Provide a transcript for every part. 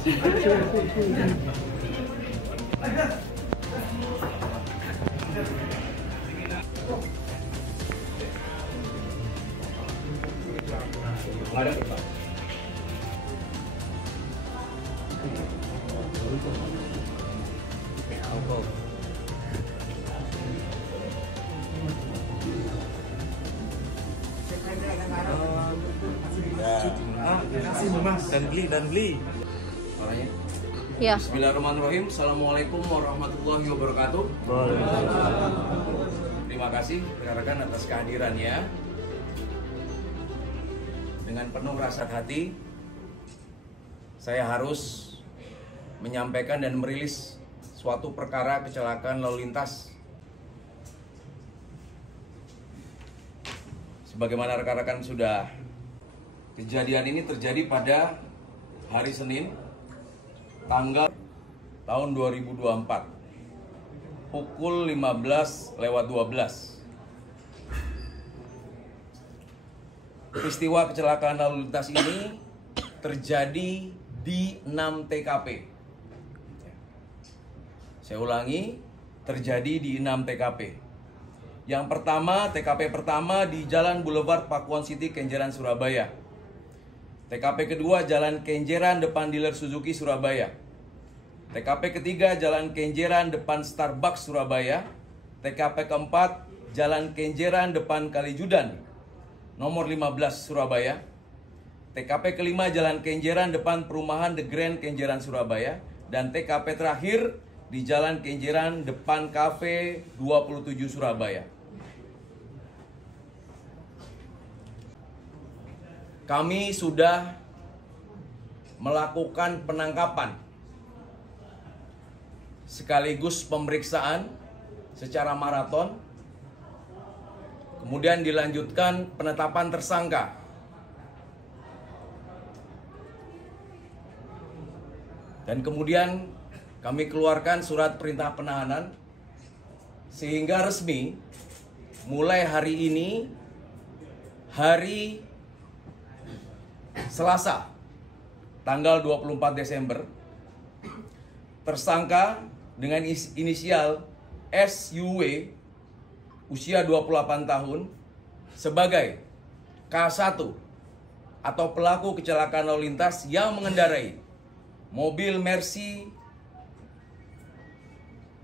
Dan beli. Ya. Bismillahirrahmanirrahim. Assalamualaikum warahmatullahi wabarakatuh. Terima kasih rekan-rekan atas kehadirannya. Dengan penuh rasa hati, saya harus menyampaikan dan merilis suatu perkara kecelakaan lalu lintas. Sebagaimana rekan-rekan sudah, kejadian ini terjadi pada hari Senin, tanggal tahun 2024, pukul 15:12. Peristiwa kecelakaan lalu lintas ini terjadi di 6 TKP. Saya ulangi, terjadi di 6 TKP. Yang pertama, TKP pertama di Jalan Boulevard Pakuan City, Kenjeran, Surabaya. TKP kedua, Jalan Kenjeran depan dealer Suzuki, Surabaya. TKP ketiga, Jalan Kenjeran depan Starbucks, Surabaya. TKP keempat, Jalan Kenjeran depan Kalijudan, nomor 15, Surabaya. TKP kelima, Jalan Kenjeran depan perumahan The Grand Kenjeran, Surabaya. Dan TKP terakhir di Jalan Kenjeran depan Cafe 27, Surabaya. Kami sudah melakukan penangkapan sekaligus pemeriksaan secara maraton, kemudian dilanjutkan penetapan tersangka. Dan kemudian kami keluarkan surat perintah penahanan, sehingga resmi mulai hari ini, hari Selasa, tanggal 24 Desember, tersangka dengan inisial SUW, usia 28 tahun, sebagai K1 atau pelaku kecelakaan lalu lintas yang mengendarai mobil Mercy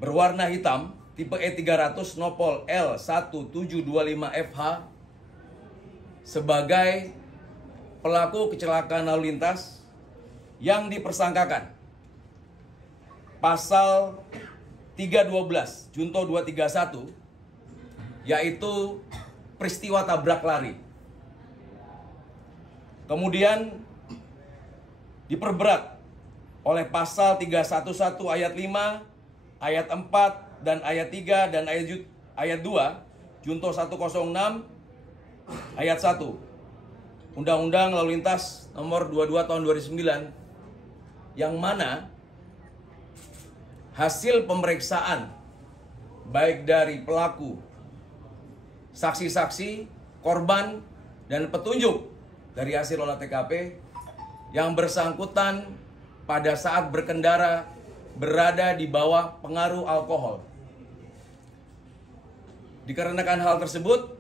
berwarna hitam tipe E300 Nopol L1725FH sebagai pelaku kecelakaan lalu lintas yang dipersangkakan pasal 312 Junto 231, yaitu peristiwa tabrak lari. Kemudian diperberat oleh pasal 311 ayat 5, ayat 4 dan ayat 3 dan ayat 2 Junto 106 ayat 1 Undang-Undang Lalu Lintas nomor 22 tahun 2009, yang mana hasil pemeriksaan baik dari pelaku, saksi-saksi, korban, dan petunjuk dari hasil olah TKP, yang bersangkutan pada saat berkendara berada di bawah pengaruh alkohol. Dikarenakan hal tersebut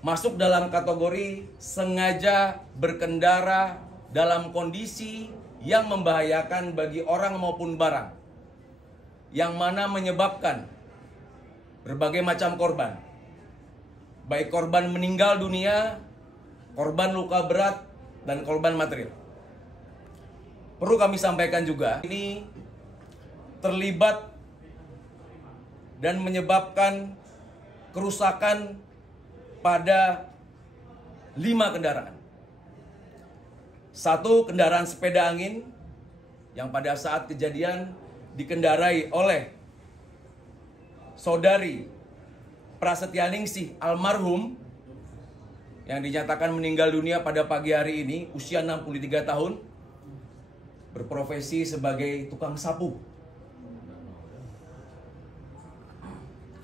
masuk dalam kategori sengaja berkendara dalam kondisi yang membahayakan bagi orang maupun barang, yang mana menyebabkan berbagai macam korban, baik korban meninggal dunia, korban luka berat, dan korban material. Perlu kami sampaikan juga, ini terlibat dan menyebabkan kerusakan pada 5 kendaraan. 1 kendaraan sepeda angin yang pada saat kejadian dikendarai oleh saudari Prasetyaningsih almarhum yang dinyatakan meninggal dunia pada pagi hari ini, usia 63 tahun, berprofesi sebagai tukang sapu.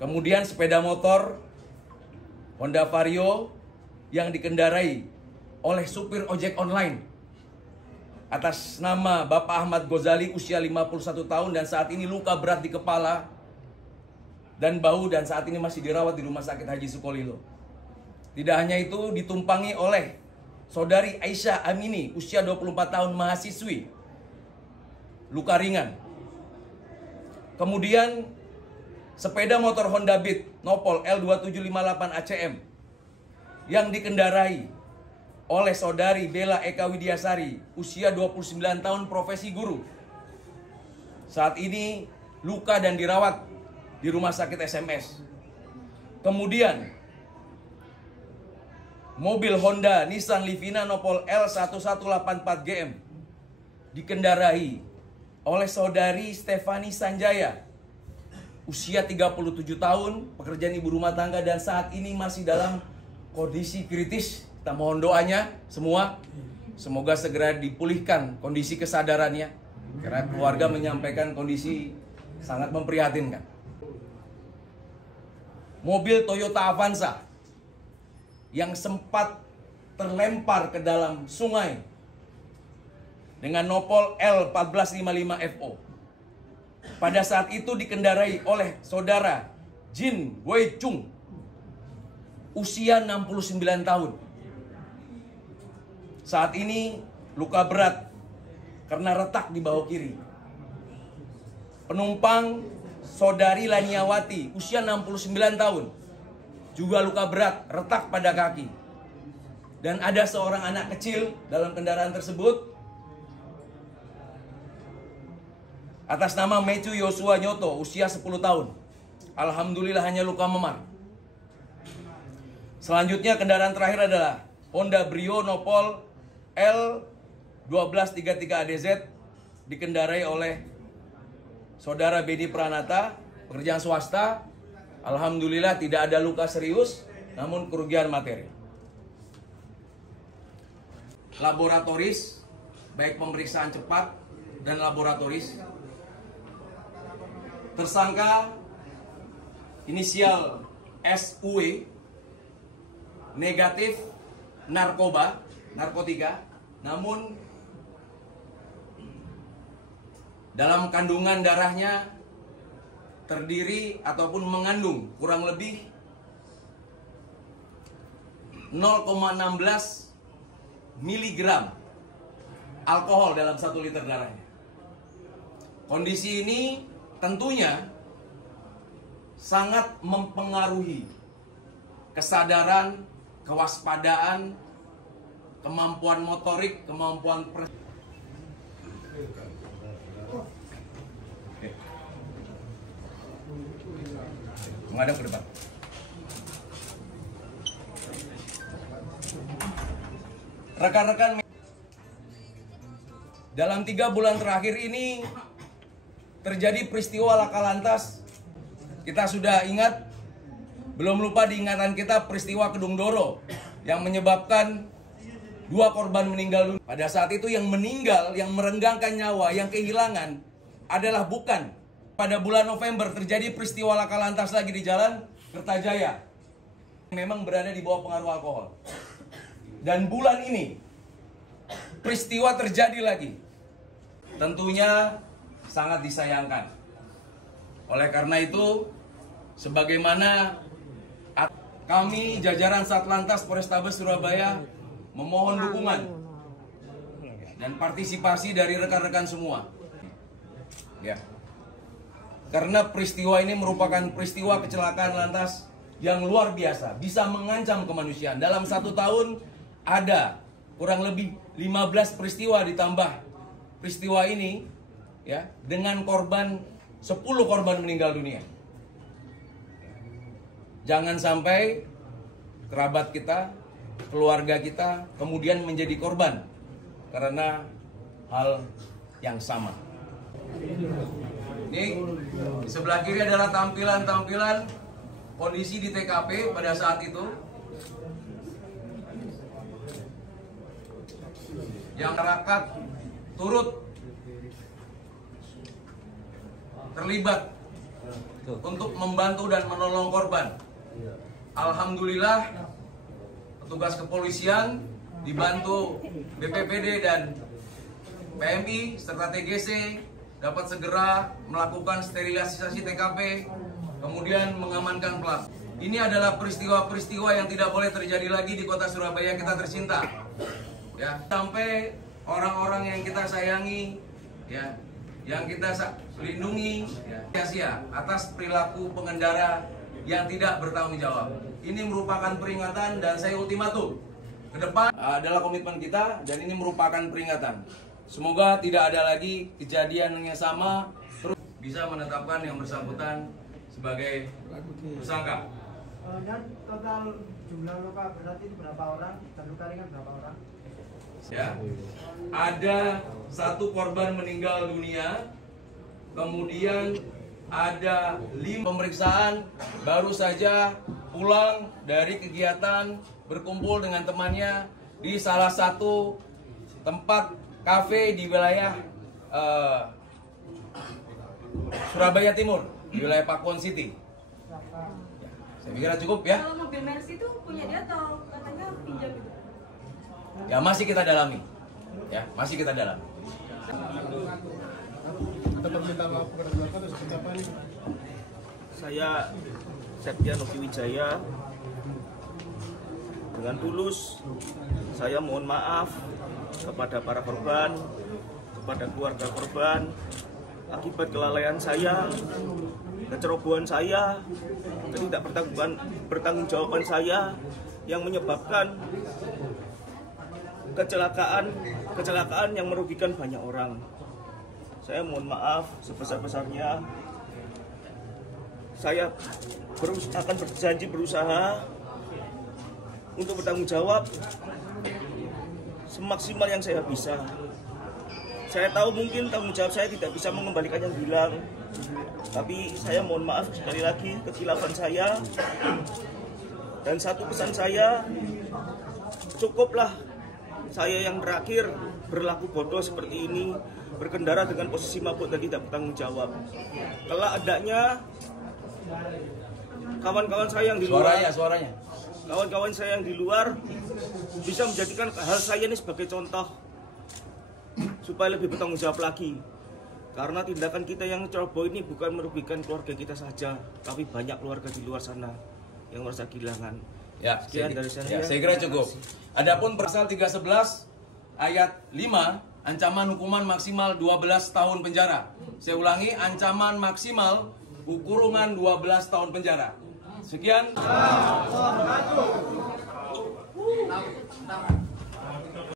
Kemudian sepeda motor Honda Vario yang dikendarai oleh supir ojek online atas nama Bapak Ahmad Ghazali, usia 51 tahun dan saat ini luka berat di kepala dan bahu dan saat ini masih dirawat di Rumah Sakit Haji Sukolilo. Tidak hanya itu, ditumpangi oleh saudari Aisyah Amini, usia 24 tahun, mahasiswi, luka ringan. Kemudian sepeda motor Honda Beat Nopol L2758 ACM yang dikendarai oleh saudari Bella Eka Widiasari, usia 29 tahun, profesi guru. Saat ini luka dan dirawat di Rumah Sakit SMS. Kemudian mobil Honda Nissan Livina Nopol L1184GM dikendarai oleh saudari Stefani Sanjaya, usia 37 tahun, pekerjaan ibu rumah tangga dan saat ini masih dalam kondisi kritis. Kita mohon doanya semua, semoga segera dipulihkan kondisi kesadarannya, karena keluarga menyampaikan kondisi sangat memprihatinkan. Mobil Toyota Avanza yang sempat terlempar ke dalam sungai dengan nopol L1455FO. Pada saat itu dikendarai oleh saudara Jin Wei Chung, usia 69 tahun. Saat ini luka berat karena retak di bahu kiri. Penumpang saudari Laniawati, usia 69 tahun, juga luka berat, retak pada kaki. Dan ada seorang anak kecil dalam kendaraan tersebut atas nama Matthew Yosua Nyoto, usia 10 tahun. Alhamdulillah hanya luka memar. Selanjutnya kendaraan terakhir adalah Honda Brio Nopol L1233ADZ dikendarai oleh saudara Bedi Pranata, pekerjaan swasta. Alhamdulillah tidak ada luka serius, namun kerugian materi. Laboratoris, baik pemeriksaan cepat dan laboratoris. Tersangka inisial SUW negatif narkotika, namun dalam kandungan darahnya terdiri ataupun mengandung kurang lebih 0,16 miligram alkohol dalam 1 liter darahnya. Kondisi ini tentunya sangat mempengaruhi kesadaran, kewaspadaan, kemampuan motorik, kemampuan menghadap ke depan. Rekan-rekan, dalam 3 bulan terakhir ini terjadi peristiwa laka lantas. Kita sudah ingat, belum lupa diingatan kita peristiwa Kedung Doro yang menyebabkan 2 korban meninggal dunia. Pada saat itu yang meninggal, yang merenggangkan nyawa, yang kehilangan adalah bukan. Pada bulan November terjadi peristiwa laka lantas lagi di Jalan Kertajaya. Memang berada di bawah pengaruh alkohol. Dan bulan ini peristiwa terjadi lagi. Tentunya sangat disayangkan. Oleh karena itu, sebagaimana kami jajaran Satlantas Polrestabes Surabaya memohon dukungan dan partisipasi dari rekan-rekan semua. Ya. Karena peristiwa ini merupakan peristiwa kecelakaan lantas yang luar biasa, bisa mengancam kemanusiaan. Dalam 1 tahun ada kurang lebih 15 peristiwa ditambah peristiwa ini, ya, dengan korban 10 korban meninggal dunia. Jangan sampai kerabat kita, keluarga kita kemudian menjadi korban karena hal yang sama. Ini di sebelah kiri adalah tampilan kondisi di TKP pada saat itu. Yang masyarakat turut terlibat untuk membantu dan menolong korban. Alhamdulillah petugas kepolisian dibantu BPPD dan PMI serta TGC dapat segera melakukan sterilisasi TKP, kemudian mengamankan pelaku. Ini adalah peristiwa-peristiwa yang tidak boleh terjadi lagi di kota Surabaya kita tercinta. Ya, sampai orang-orang yang kita sayangi, ya, yang kita lindungi, ya, sia-sia atas perilaku pengendara yang tidak bertanggung jawab. Ini merupakan peringatan dan saya ultimatum ke depan adalah komitmen kita dan ini merupakan peringatan. Semoga tidak ada lagi kejadian yang sama, terus bisa menetapkan yang bersangkutan sebagai tersangka. Dan total jumlah luka berat itu berapa orang dan luka ringan berapa orang? Ya, ada 1 korban meninggal dunia, kemudian ada 5 pemeriksaan baru saja pulang dari kegiatan berkumpul dengan temannya di salah satu tempat kafe di wilayah Surabaya Timur, di wilayah Pakuwon City. Saya kira cukup ya. Kalau mobil Mercy itu punya dia atau katanya pinjam itu? Ya masih kita dalami. Ya, masih kita dalami. Saya Septian Novi Wijaya, dengan tulus saya mohon maaf kepada para korban, kepada keluarga korban akibat kelalaian saya, kecerobohan saya, ketidakbertanggungjawaban saya yang menyebabkan kecelakaan yang merugikan banyak orang. Saya mohon maaf sebesar-besarnya. Saya akan berjanji berusaha untuk bertanggung jawab semaksimal yang saya bisa. Saya tahu mungkin tanggung jawab saya tidak bisa mengembalikan yang hilang, tapi saya mohon maaf sekali lagi kekhilafan saya. Dan satu pesan saya, cukuplah saya yang terakhir berlaku bodoh seperti ini, berkendara dengan posisi mabuk dan tidak bertanggung jawab. Kelak adanya kawan-kawan saya yang di luar, Suaranya. kawan-kawan saya yang di luar bisa menjadikan hal saya ini sebagai contoh supaya lebih bertanggung jawab lagi. Karena tindakan kita yang ceroboh ini bukan merugikan keluarga kita saja, tapi banyak keluarga di luar sana yang merasa kehilangan. Ya, Sekian dari saya. saya kira cukup. Adapun pasal 311 ayat 5, ancaman hukuman maksimal 12 tahun penjara. Saya ulangi, ancaman maksimal kurungan 12 tahun penjara. Sekian.